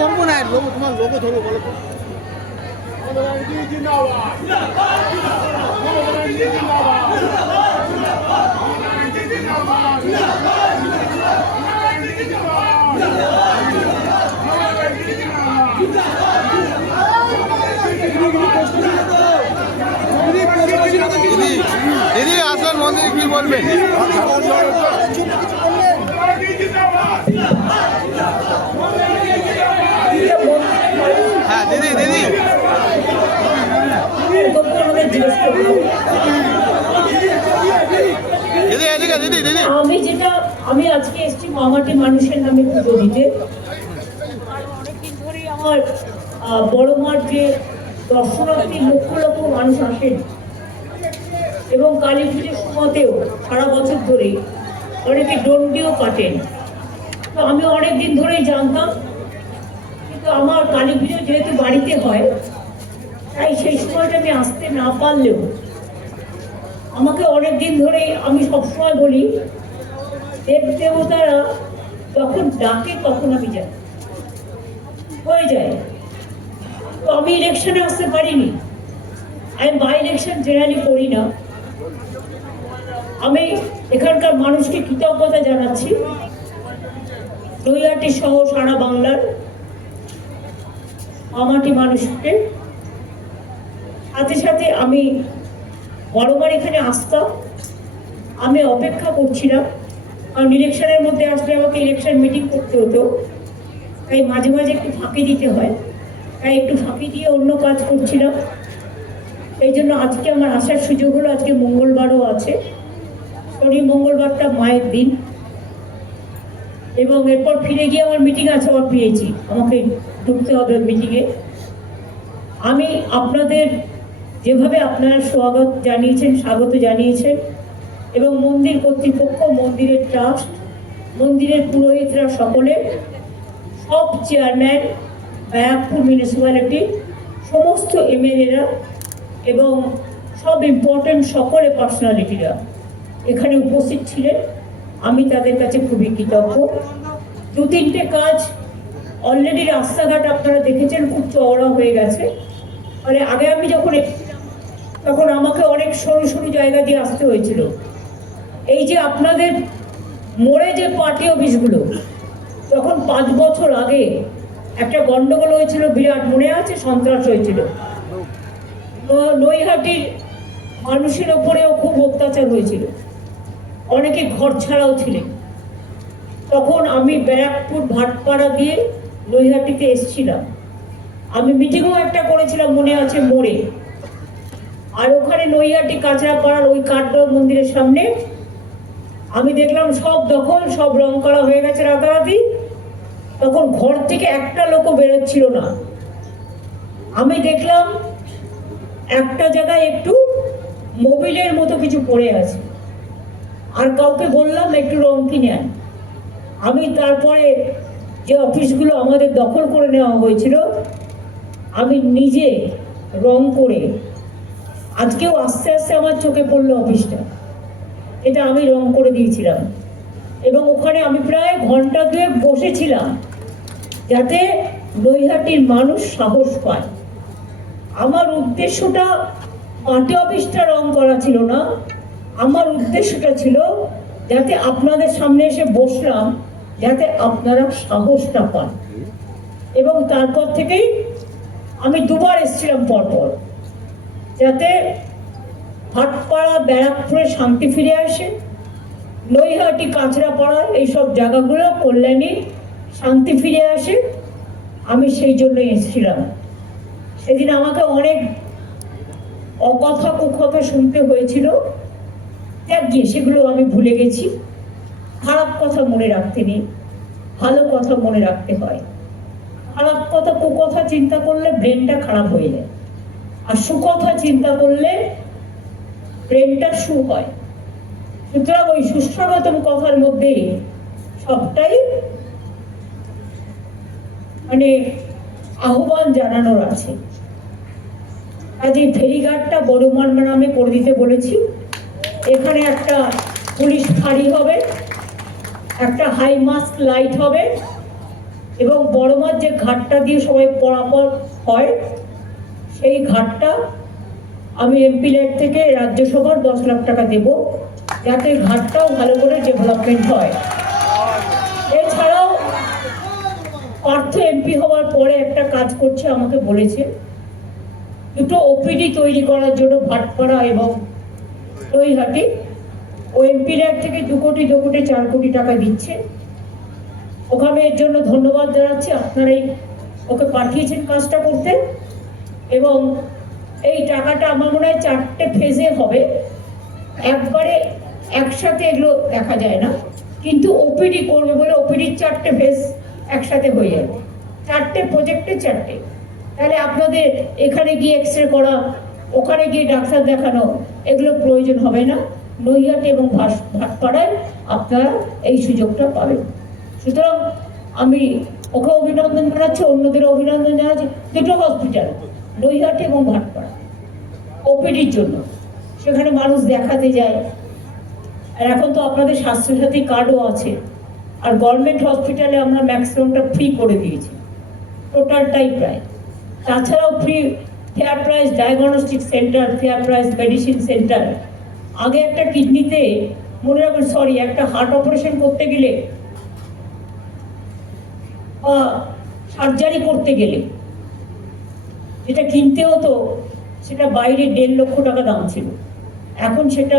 ধরবো না লোক তোমার লোগো ধরবো বলো দিদি আসেন মন্দিরে কি বলবেন? আমি যেটা, আমি আজকে এসেছি মামাটি মানুষের নামে পুজো দিতে অনেকদিন ধরেই আমার বড় মার যে দর্শনার্থী লক্ষ লক্ষ মানুষ আসেন, এবং কালী পুজোর সময়তেও সারা বছর ধরেই অনেকে দণ্ডিও কাটেন। তো আমি অনেক দিন ধরেই জানতাম, কিন্তু আমার কালী পুজো যেহেতু বাড়িতে হয়, তাই সেই সময়টা আমি আসতে না পারলেও আমাকে অনেক দিন ধরেই আমি সবসময় বলি দেব দেবতারা যখন ডাকে তখন আমি যাই হয়ে যায়। তো আমি ইলেকশনে আসতে পারিনি। আমি বাই ইলেকশন জেনারেলি করি না। আমি এখানকার মানুষকে কৃতজ্ঞতা জানাচ্ছি। নৈহাটি সহ সারা বাংলার আমাটি মানুষকে। সাথে সাথে আমি বড়বার এখানে আসতাম। আমি অপেক্ষা করছিলাম। কারণ ইলেকশনের মধ্যে আসলে আমাকে ইলেকশন মিটিং করতে হতো। তাই মাঝে মাঝে একটু ফাঁকি দিতে হয়। তাই একটু ফাঁকি দিয়ে অন্য কাজ করছিলাম। এই জন্য আজকে আমার আসার সুযোগ হলো, আজকে মঙ্গলবারও আছে। শনি, মঙ্গলবারটা মায়ের দিন। এবং এরপর ফিরে গিয়ে আমার মিটিং আছে, আমার পেয়েছি আমাকে ঢুকতে হবে মিটিংয়ে। আমি আপনাদের যেভাবে আপনারা স্বাগত জানিয়েছেন স্বাগত জানিয়েছেন, এবং মন্দির কর্তৃপক্ষ, মন্দিরের ট্রাস্ট, মন্দিরের পুরোহিতরা সকলে, সব চেয়ারম্যান, ব্যারাকপুর মিউনিসিপ্যালিটি, সমস্ত এমএলএরা এবং সব ইম্পর্টেন্ট সকলে পার্সোনালিটিরা এখানে উপস্থিত ছিলেন। আমি তাদের কাছে খুবই কৃতজ্ঞ। দু তিনটে কাজ অলরেডি রাস্তাঘাট আপনারা দেখেছেন, খুব চওড়া হয়ে গেছে। মানে আগে আমি যখন তখন আমাকে অনেক সরু সরু জায়গা দিয়ে আসতে হয়েছিল। এই যে আপনাদের মোড়ে যে পার্টি অফিসগুলো, তখন পাঁচ বছর আগে একটা গন্ডগোল হয়েছিল, বিরাট মনে আছে, সন্ত্রাস হয়েছিল। নৈহাটির মানুষের ওপরেও খুব অত্যাচার হয়েছিল। অনেকে ঘর ছাড়াও ছিলেন। তখন আমি ব্যারাকপুর, ভাটপাড়া দিয়ে নৈহাটিতে এসেছিলাম। আমি মিটিংও একটা করেছিলাম, মনে আছে মোড়ে আর ওখানে নৈহাটি কাঁচরাপাড়ার ওই কাঠগড় মন্দিরের সামনে আমি দেখলাম সব দখল, সব রং করা হয়ে গেছে রাতারাতি। তখন ঘর থেকে একটা লোকও বেরোচ্ছিল না। আমি দেখলাম একটা জায়গায় একটু মোবিলের মতো কিছু পড়ে আছে। আর কাউকে বললাম, একটু রং কিনে আন। আমি তারপরে যে অফিসগুলো আমাদের দখল করে নেওয়া হয়েছিল, আমি নিজে রং করে আজকেও আস্তে আস্তে আমার চোখে পড়ল অফিসটা। এটা আমি রং করে দিয়েছিলাম। এবং ওখানে আমি প্রায় ঘণ্টা দুয়েক বসেছিলাম যাতে নৈহাটির মানুষ সাহস পায়। আমার উদ্দেশ্যটা পার্টি অফিসটা রং করা ছিল না। আমার উদ্দেশ্যটা ছিল যাতে আপনাদের সামনে এসে বসলাম, যাতে আপনারা সাহসটা পান। এবং তারপর থেকেই আমি দুবার এসেছিলাম পরপর। যাতে ভাটপাড়া, ব্যারাকপুরে শান্তি ফিরে আসে, নৈহাটি, কাঁচরাপাড়া এইসব জায়গাগুলো কল্যাণী শান্তি ফিরে আসে, আমি সেই জন্য এসেছিলাম। সেদিন আমাকে অনেক অকথা কুকথা শুনতে হয়েছিল। যাক গিয়ে সেগুলো আমি ভুলে গেছি। খারাপ কথা মনে রাখতে নেই, ভালো কথা মনে রাখতে হয়। খারাপ কথা, কুকথা চিন্তা করলে ব্রেনটা খারাপ হয়ে যায়। আর সুকথা চিন্তা করলে প্রেমটা সু হয়। সুতরাং ওই সুস্বাগতম কথার মধ্যে সবটাই মানে আহ্বান জানানোর আছে। এই ফেরিঘাটটা বড়মার নামে করে দিতে বলেছি। এখানে একটা পুলিশ ফাঁড়ি হবে, একটা হাই মাস্ক লাইট হবে এবং বড়মার যে ঘাটটা দিয়ে সবাই পরাপর হয় সেই ঘাটটা আমি এমপি ল্যাড থেকে রাজ্যসভার দশ লাখ টাকা দেব। যাতে ঘাটটাও ভালো করে ডেভেলপমেন্ট হয়। এছাড়াও পার্থ এমপি হওয়ার পরে একটা কাজ করছে, আমাকে বলেছে। দুটো ওপিডি তৈরি করার জন্য ভাটপাড়া এবং দইহাটি। ও এমপি ল্যাড থেকে দু কোটি দু কোটি, চার কোটি টাকা দিচ্ছে। ওখানে এর জন্য ধন্যবাদ জানাচ্ছি। আপনারাই ওকে পাঠিয়েছেন কাজটা করতে। এবং এই টাকাটা আমার মনে হয় চারটে ফেজে হবে। একবারে একসাথে এগুলো দেখা যায় না। কিন্তু ওপিডি করবে বলে ওপিডির চারটে ফেজ একসাথে হয়ে যাবে। চারটে প্রজেক্টে চারটে। তাহলে আপনাদের এখানে গিয়ে এক্স রে করা, ওখানে গিয়ে ডাক্তার দেখানো, এগুলো প্রয়োজন হবে না। নৈহাটে এবং ভাস- ভাটপাড়ায় আপনারা এই সুযোগটা পাবেন। সুতরাং আমি ওকে অভিনন্দন জানাচ্ছি অন্যদের অভিনন্দন জানাচ্ছি। দুটো হসপিটাল নৈহাটি এবং ভাটপাড়া, ওপিডির জন্য। সেখানে মানুষ দেখাতে যায়। আর এখন তো আপনাদের স্বাস্থ্যসাথী কার্ডও আছে। আর গভর্নমেন্ট হসপিটালে আমরা ম্যাক্সিমামটা ফ্রি করে দিয়েছি। টোটালটাই প্রায়। তাছাড়াও free fair price diagnostic centre fair price medicine centre আগে একটা কিডনিতে, মনে রাখবেন সরি একটা হার্ট অপারেশন করতে গেলে সার্জারি করতে গেলে যেটা কিনতে হতো সেটা বাইরে দেড় লক্ষ টাকা দাম ছিল। এখন সেটা